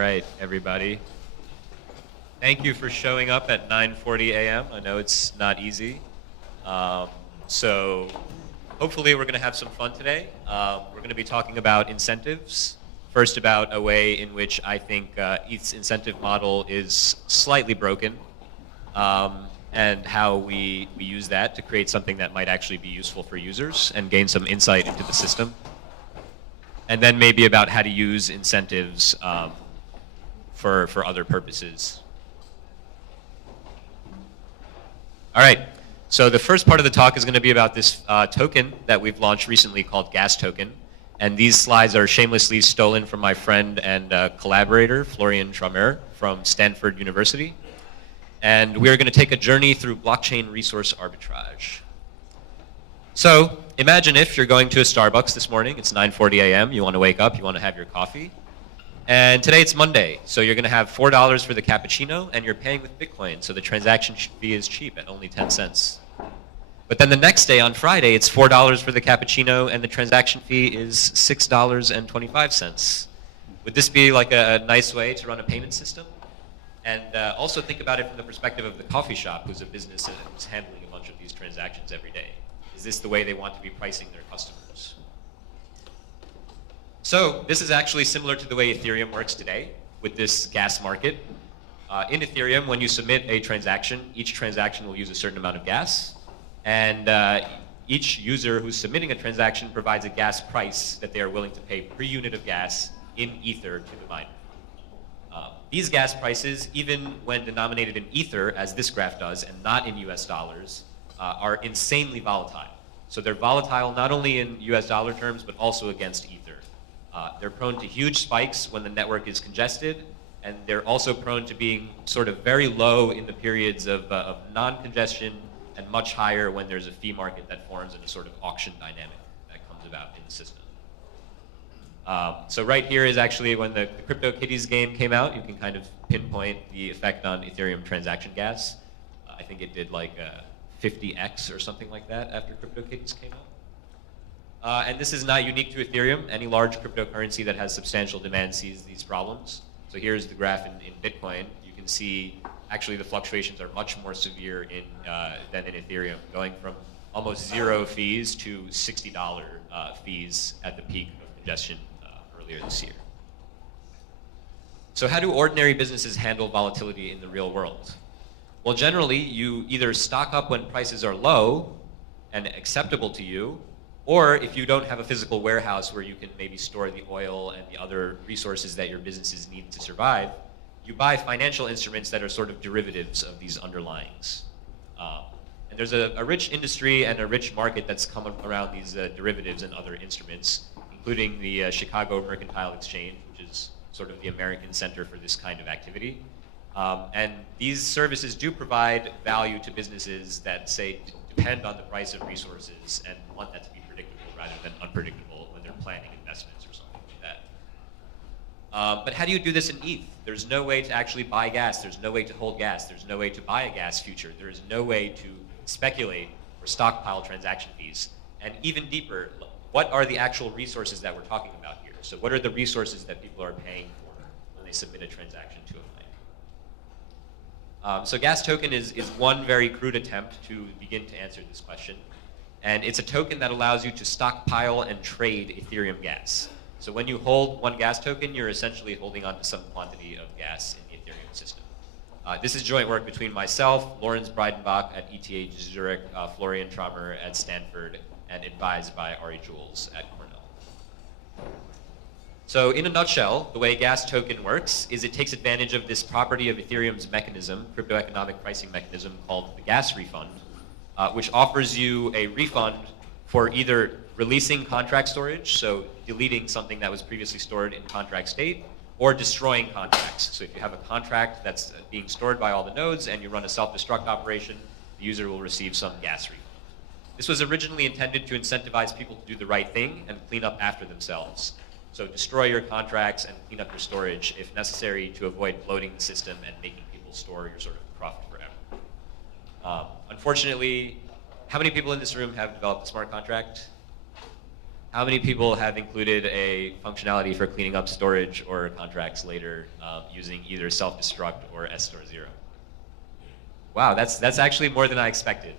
right, everybody. Thank you for showing up at 9:40 a.m. I know it's not easy. So hopefully we're going to have some fun today. We're going to be talking about incentives. First, about a way in which I think ETH's incentive model is slightly broken, and how we use that to create something that might actually be useful for users and gain some insight into the system. And then maybe about how to use incentives for other purposes. All right, so the first part of the talk is going to be about this token that we've launched recently called Gasp Token. And these slides are shamelessly stolen from my friend and collaborator, Florian Tramer from Stanford University. And we're going to take a journey through blockchain resource arbitrage. So imagine if you're going to a Starbucks this morning, it's 9:40 a.m., you want to wake up, you want to have your coffee. And today it's Monday, so you're going to have $4 for the cappuccino, and you're paying with Bitcoin, so the transaction fee is cheap at only 10 cents. But then the next day on Friday, it's $4 for the cappuccino, and the transaction fee is $6.25. Would this be like a nice way to run a payment system? And also think about it from the perspective of the coffee shop, who's a business who's handling a bunch of these transactions every day. Is this the way they want to be pricing their customers? So this is actually similar to the way Ethereum works today with this gas market. In Ethereum, when you submit a transaction, each transaction will use a certain amount of gas. And each user who's submitting a transaction provides a gas price that they are willing to pay per unit of gas in Ether to the miner. These gas prices, even when denominated in Ether, as this graph does, and not in US dollars, are insanely volatile. So they're volatile not only in US dollar terms, but also against Ether. They're prone to huge spikes when the network is congested, and they're also prone to being sort of very low in the periods of non-congestion, and much higher when there's a fee market that forms in a sort of auction dynamic that comes about in the system. So right here is actually when the CryptoKitties game came out. You can kind of pinpoint the effect on Ethereum transaction gas. I think it did like 50x or something like that after CryptoKitties came out. And this is not unique to Ethereum. Any large cryptocurrency that has substantial demand sees these problems. So here's the graph in Bitcoin. You can see actually the fluctuations are much more severe than in Ethereum, going from almost zero fees to $60 fees at the peak of congestion earlier this year. So how do ordinary businesses handle volatility in the real world? Well, generally, you either stock up when prices are low and acceptable to you, or if you don't have a physical warehouse where you can maybe store the oil and the other resources that your businesses need to survive, you buy financial instruments that are sort of derivatives of these underlyings. And there's a rich industry and a rich market that's come around these derivatives and other instruments, including the Chicago Mercantile Exchange, which is sort of the American center for this kind of activity. And these services do provide value to businesses that, say, depend on the price of resources and want that to be predictable rather than unpredictable when they're planning investments or something like that. But how do you do this in ETH? There's no way to actually buy gas. There's no way to hold gas. There's no way to buy a gas future. There is no way to speculate or stockpile transaction fees. And even deeper, what are the actual resources that we're talking about here? So what are the resources that people are paying for when they submit a transaction to a miner? So Gasp Token is one very crude attempt to begin to answer this question. And it's a token that allows you to stockpile and trade Ethereum gas. So when you hold one Gasp token, you're essentially holding on to some quantity of gas in the Ethereum system. This is joint work between myself, Lorenz Breidenbach at ETH Zurich, Florian Tramer at Stanford, and advised by Ari Jules at Cornell. So in a nutshell, the way Gasp Token works is it takes advantage of this property of Ethereum's mechanism, cryptoeconomic pricing mechanism called the gas refund, which offers you a refund for either releasing contract storage, so deleting something that was previously stored in contract state, or destroying contracts. So if you have a contract that's being stored by all the nodes and you run a self-destruct operation, the user will receive some gas refund. This was originally intended to incentivize people to do the right thing and clean up after themselves. So destroy your contracts and clean up your storage if necessary to avoid bloating the system and making people store your sort of profit forever. Unfortunately, how many people in this room have developed a smart contract? How many people have included a functionality for cleaning up storage or contracts later using either self-destruct or S-Store0? Wow, that's actually more than I expected.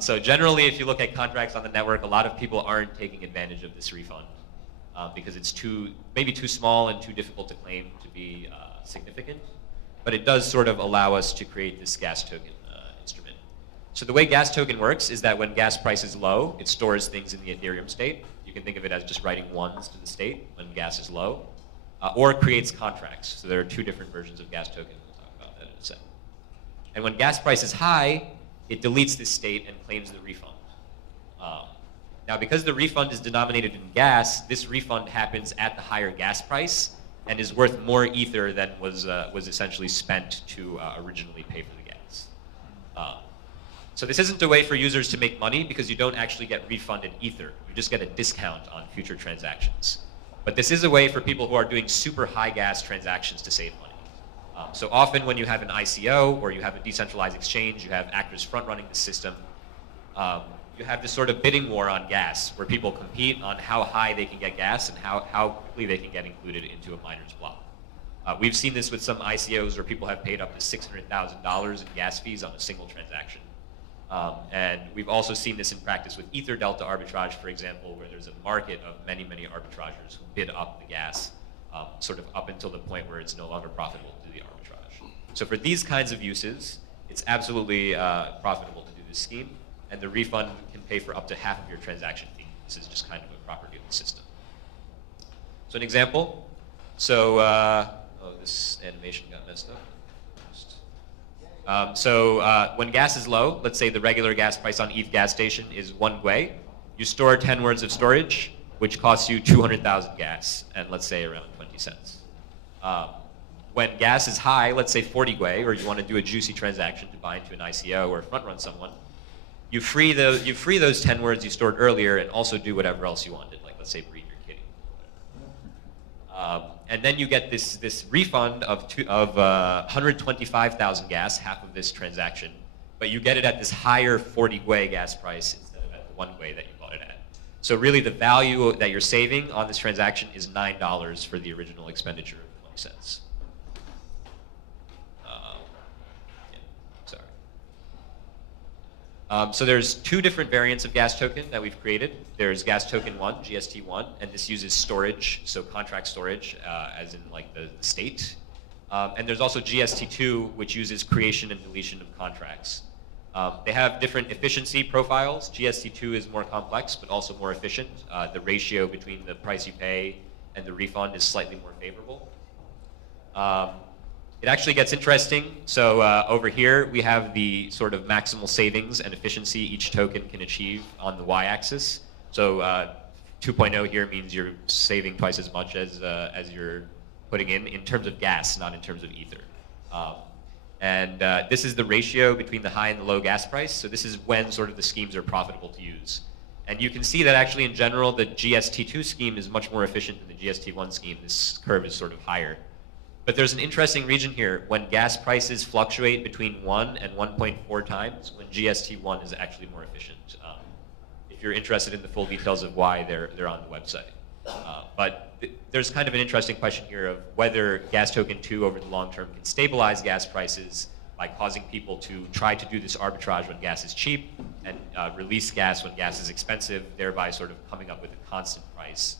So generally, if you look at contracts on the network, a lot of people aren't taking advantage of this refund because it's maybe too small and too difficult to claim to be significant. But it does sort of allow us to create this gas token instrument. So the way gas token works is that when gas price is low, it stores things in the Ethereum state. You can think of it as just writing ones to the state when gas is low, or it creates contracts. So there are two different versions of gas token. We'll talk about that in a second. And when gas price is high, it deletes this state and claims the refund. Now, because the refund is denominated in gas, this refund happens at the higher gas price and is worth more ether than was essentially spent to originally pay for the gas. So this isn't a way for users to make money because you don't actually get refunded ether. You just get a discount on future transactions. But this is a way for people who are doing super high gas transactions to save money. So often when you have an ICO or you have a decentralized exchange, you have actors front-running the system, you have this sort of bidding war on gas where people compete on how high they can get gas and how quickly they can get included into a miner's block. We've seen this with some ICOs where people have paid up to $600,000 in gas fees on a single transaction. And we've also seen this in practice with Ether Delta arbitrage, for example, where there's a market of many, many arbitrageurs who bid up the gas sort of up until the point where it's no longer profitable to do the arbitrage. So for these kinds of uses, it's absolutely profitable to do this scheme, and the refund can pay for up to half of your transaction fee. This is just kind of a property of the system. So an example, so, oh, this animation got messed up. When gas is low, let's say the regular gas price on ETH gas station is 1 Gwei, you store 10 words of storage, which costs you 200,000 gas, and let's say around 20 cents. When gas is high, let's say 40 Gwei, or you want to do a juicy transaction to buy into an ICO or front run someone, you free those 10 words you stored earlier and also do whatever else you wanted, like let's say breed your kitty. And then you get this refund of 125,000 gas, half of this transaction, but you get it at this higher 40 Gwei gas price instead of at the 1 Gwei that you bought it at. So really the value that you're saving on this transaction is $9 for the original expenditure of 20 cents. So there's two different variants of gas token that we've created. There's gas token 1, GST1, and this uses storage, so contract storage, as in like the state. And there's also GST2, which uses creation and deletion of contracts. They have different efficiency profiles. GST2 is more complex, but also more efficient. The ratio between the price you pay and the refund is slightly more favorable. It actually gets interesting. So over here, we have the sort of maximal savings and efficiency each token can achieve on the y-axis. So 2.0 here means you're saving twice as much as you're putting in terms of gas, not in terms of ether. This is the ratio between the high and the low gas price. So this is when sort of the schemes are profitable to use. And you can see that actually in general, the GST2 scheme is much more efficient than the GST1 scheme. This curve is sort of higher. But there's an interesting region here. When gas prices fluctuate between 1 and 1.4 times, when GST1 is actually more efficient. If you're interested in the full details of why, they're on the website. There's kind of an interesting question here of whether gas token 2 over the long term can stabilize gas prices by causing people to try to do this arbitrage when gas is cheap and release gas when gas is expensive, thereby sort of coming up with a constant price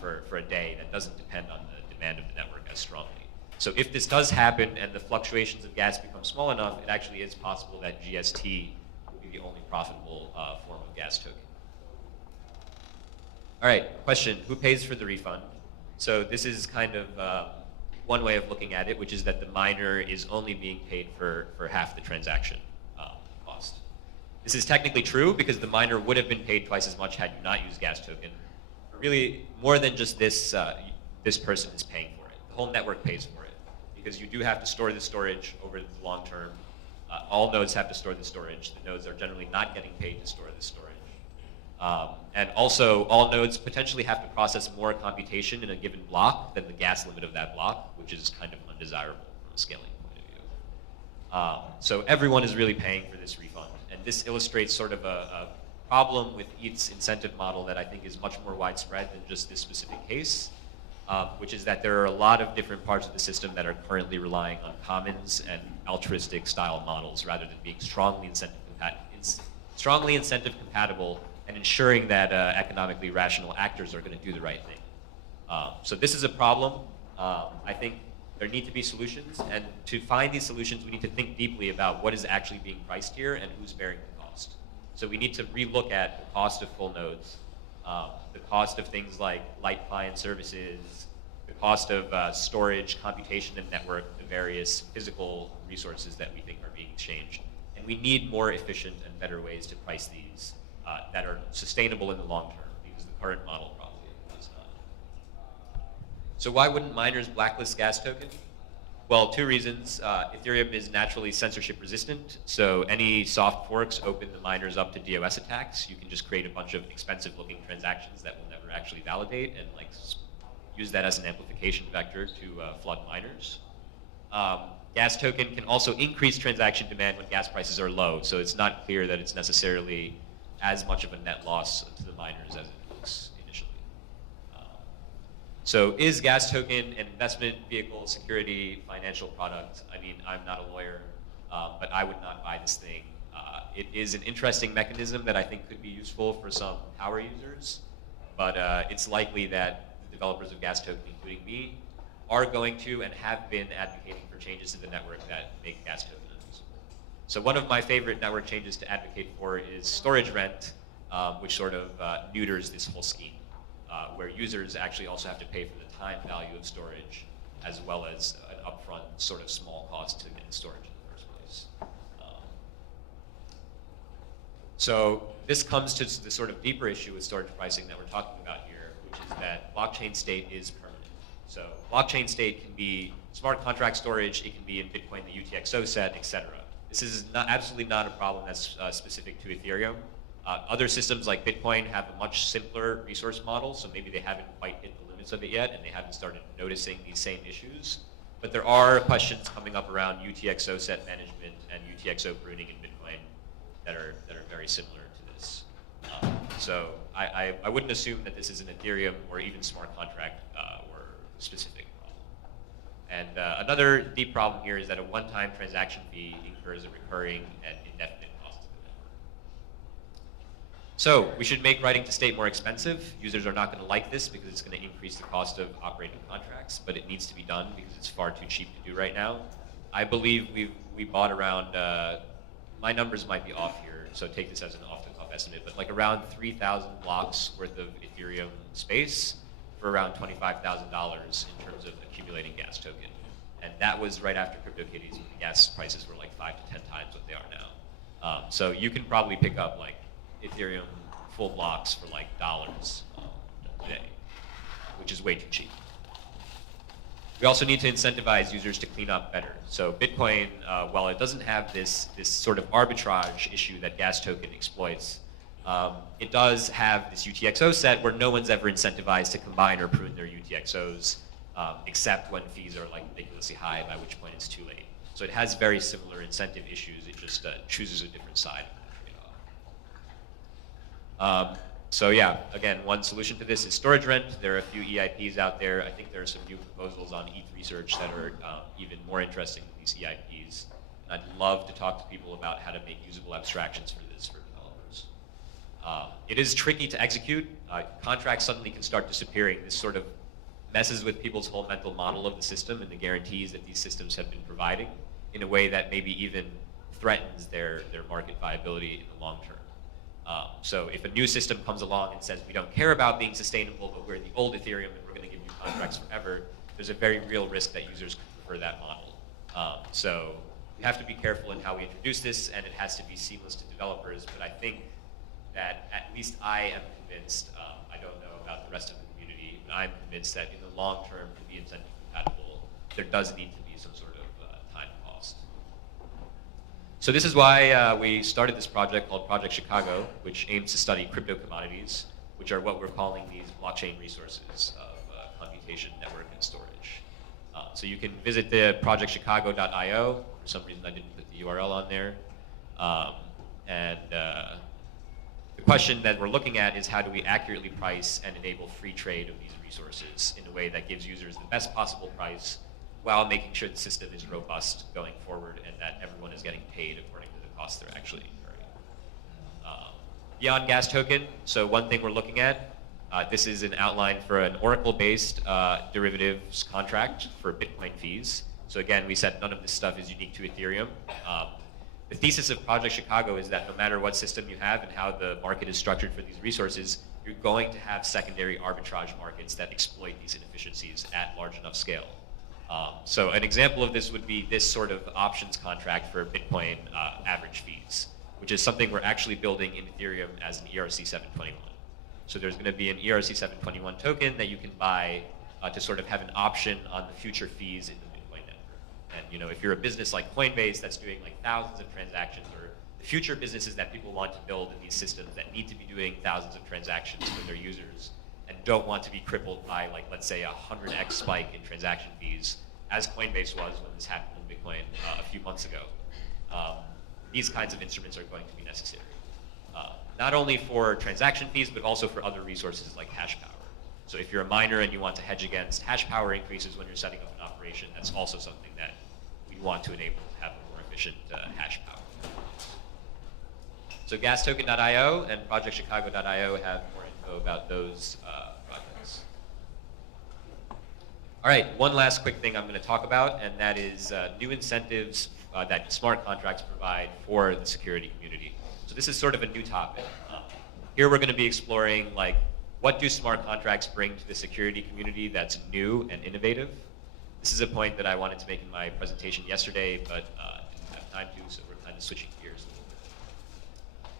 for a day that doesn't depend on the demand of the network as strongly. So if this does happen and the fluctuations of gas become small enough, it actually is possible that GST will be the only profitable form of gas token. All right, question, who pays for the refund? So this is kind of one way of looking at it, which is that the miner is only being paid for half the transaction cost. This is technically true because the miner would have been paid twice as much had you not used gas token. But really, more than just this, this person is paying for it. The whole network pays for it because you do have to store the storage over the long term. All nodes have to store the storage. The nodes are generally not getting paid to store the storage. And also, all nodes potentially have to process more computation in a given block than the gas limit of that block, which is kind of undesirable from a scaling point of view. So everyone is really paying for this refund. And this illustrates sort of a problem with ETH's incentive model that I think is much more widespread than just this specific case, which is that there are a lot of different parts of the system that are currently relying on commons and altruistic style models rather than being strongly incentive compatible and ensuring that economically rational actors are going to do the right thing. So this is a problem. I think there need to be solutions, and to find these solutions, we need to think deeply about what is actually being priced here and who's bearing the cost. So we need to relook at the cost of full nodes, the cost of things like light client services, the cost of storage, computation, and network, the various physical resources that we think are being exchanged. And we need more efficient and better ways to price these that are sustainable in the long term, because the current model probably is not. So why wouldn't miners blacklist Gasp Token? Well, two reasons. Ethereum is naturally censorship resistant, so any soft forks open the miners up to DOS attacks. You can just create a bunch of expensive looking transactions that will never actually validate and like use that as an amplification vector to flood miners. Gasp Token can also increase transaction demand when gas prices are low, so it's not clear that it's necessarily as much of a net loss to the miners as it looks initially. So is Gasp Token an investment vehicle, security, financial product? I mean, I'm not a lawyer, but I would not buy this thing. It is an interesting mechanism that I think could be useful for some power users, but it's likely that the developers of Gasp Token, including me, are going to and have been advocating for changes to the network that make Gasp Token unusable. So one of my favorite network changes to advocate for is storage rent, which sort of neuters this whole scheme, where users actually also have to pay for the time value of storage, as well as an upfront sort of small cost to get storage in the first place. So this comes to the sort of deeper issue with storage pricing that we're talking about here, which is that blockchain state is permanent. So blockchain state can be smart contract storage, it can be in Bitcoin, the UTXO set, etc. This is absolutely not a problem that's specific to Ethereum. Other systems like Bitcoin have a much simpler resource model, so maybe they haven't quite hit the limits of it yet, and they haven't started noticing these same issues. But there are questions coming up around UTXO set management and UTXO pruning in Bitcoin that are very similar to this. So I wouldn't assume that this is an Ethereum or even smart contract or specific problem. And another deep problem here is that a one-time transaction fee incurs a recurring and indefinite cost to the network. So we should make writing to state more expensive. Users are not going to like this because it's going to increase the cost of operating contracts, but it needs to be done because it's far too cheap to do right now. I believe we bought around, my numbers might be off here, so take this as an off-the-cuff estimate, but like around 3,000 blocks worth of Ethereum space for around $25,000 in terms of accumulating Gasp Token. And that was right after CryptoKitties, when the gas prices were like 5 to 10 times what they are now. So you can probably pick up like Ethereum full blocks for like dollars today, which is way too cheap. We also need to incentivize users to clean up better. So Bitcoin, while it doesn't have this sort of arbitrage issue that Gasp Token exploits, it does have this UTXO set where no one's ever incentivized to combine or prune their UTXOs, except when fees are like ridiculously high, by which point it's too late. So it has very similar incentive issues. It just chooses a different side of the trade-off. So yeah, again, one solution to this is storage rent. There are a few EIPs out there. I think there are some new proposals on ETH research that are even more interesting than these EIPs. And I'd love to talk to people about how to make usable abstractions for this for developers. It is tricky to execute. Contracts suddenly can start disappearing. This sort of messes with people's whole mental model of the system and the guarantees that these systems have been providing in a way that maybe even threatens their market viability in the long term. So if a new system comes along and says we don't care about being sustainable, but we're the old Ethereum and we're going to give you contracts forever, there's a very real risk that users could prefer that model. So we have to be careful in how we introduce this, and it has to be seamless to developers. But I think that at least I am convinced, I don't know about the rest of the community, but I'm convinced that in the long term, to be incentive compatible, there does need to be some sort of time cost. So this is why we started this project called Project Chicago, which aims to study crypto commodities, which are what we're calling these blockchain resources of computation, network, and storage. So you can visit the projectchicago.io. For some reason, I didn't put the URL on there. the question that we're looking at is how do we accurately price and enable free trade of these resources in a way that gives users the best possible price while making sure the system is robust going forward and that everyone is getting paid according to the costs they're actually incurring. Beyond Gasp Token, so one thing we're looking at, this is an outline for an Oracle-based derivatives contract for Bitcoin fees. So again, we said none of this stuff is unique to Ethereum. The thesis of Project Chicago is that no matter what system you have and how the market is structured for these resources, you're going to have secondary arbitrage markets that exploit these inefficiencies at large enough scale. So an example of this would be this sort of options contract for Bitcoin average fees, which is something we're actually building in Ethereum as an ERC-721. So there's going to be an ERC-721 token that you can buy to sort of have an option on the future fees in the Bitcoin network. And you know, if you're a business like Coinbase that's doing like thousands of transactions, or the future businesses that people want to build in these systems that need to be doing thousands of transactions with their users and don't want to be crippled by, like, let's say, a 100x spike in transaction fees, as Coinbase was when this happened in Bitcoin a few months ago. These kinds of instruments are going to be necessary. Not only for transaction fees, but also for other resources like hash power. So if you're a miner and you want to hedge against hash power increases when you're setting up an operation, that's also something that we want to enable to have a more efficient hash power. So gastoken.io and projectchicago.io have more info about those projects. All right, one last quick thing I'm going to talk about, and that is new incentives that smart contracts provide for the security community. So this is sort of a new topic. Here we're going to be exploring, like, what do smart contracts bring to the security community that's new and innovative? This is a point that I wanted to make in my presentation yesterday, but didn't have time to, so we're kind of switching gears a little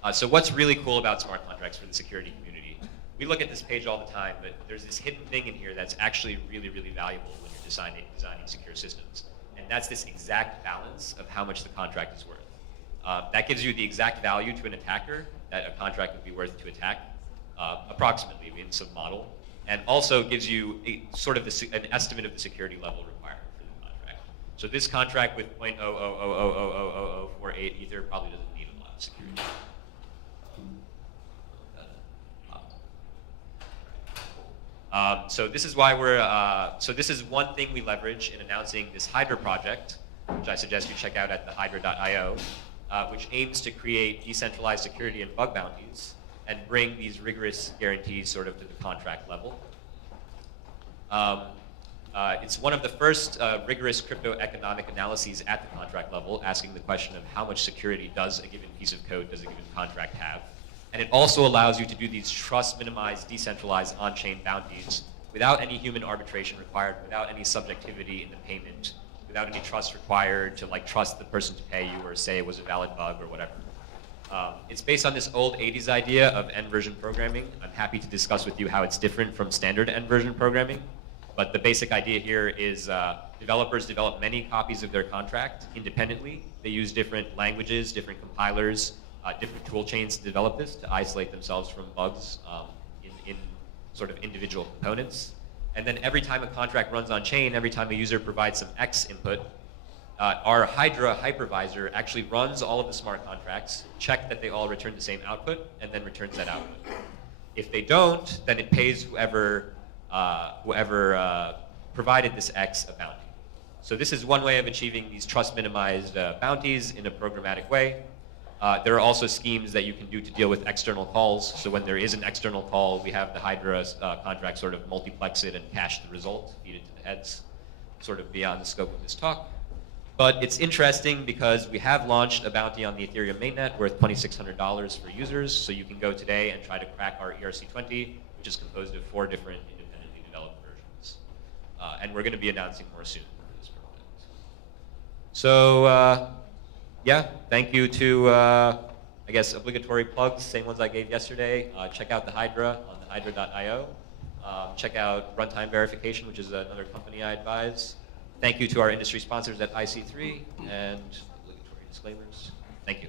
bit. So what's really cool about smart contracts for the security community? We look at this page all the time, but there's this hidden thing in here that's actually really, really valuable when you're designing secure systems. And that's this exact balance of how much the contract is worth. That gives you the exact value to an attacker that a contract would be worth to attack, approximately in some model, and also gives you sort of an estimate of the security level required for the contract. So this contract with 0.000000048 Ether probably doesn't need a lot of security. So this is why so this is one thing we leverage in announcing this Hydra project, which I suggest you check out at the hydra.io, which aims to create decentralized security and bug bounties and bring these rigorous guarantees sort of to the contract level. It's one of the first rigorous crypto economic analyses at the contract level, asking the question of how much security does a given piece of code, does a given contract have? And it also allows you to do these trust minimized, decentralized on-chain bounties without any human arbitration required, without any subjectivity in the payment, without any trust required to like trust the person to pay you or say it was a valid bug or whatever. It's based on this old 80s idea of N-version programming. I'm happy to discuss with you how it's different from standard N-version programming. But the basic idea here is developers develop many copies of their contract independently. They use different languages, different compilers, different tool chains to develop this to isolate themselves from bugs in sort of individual components. And then every time a contract runs on chain, every time a user provides some X input, our Hydra hypervisor actually runs all of the smart contracts, check that they all return the same output, and then returns that output. If they don't, then it pays whoever provided this X a bounty. So this is one way of achieving these trust minimized bounties in a programmatic way. There are also schemes that you can do to deal with external calls. So when there is an external call, we have the Hydra contract sort of multiplex it and cache the result, feed it to the heads, sort of beyond the scope of this talk. But it's interesting because we have launched a bounty on the Ethereum mainnet worth $2,600 for users. So you can go today and try to crack our ERC-20, which is composed of 4 different independently developed versions. And we're going to be announcing more soon for this project. So yeah, thank you to, I guess, obligatory plugs, same ones I gave yesterday. Check out the Hydra on the hydra.io. Check out Runtime Verification, which is another company I advise. Thank you to our industry sponsors at IC3 and obligatory disclaimers. Thank you.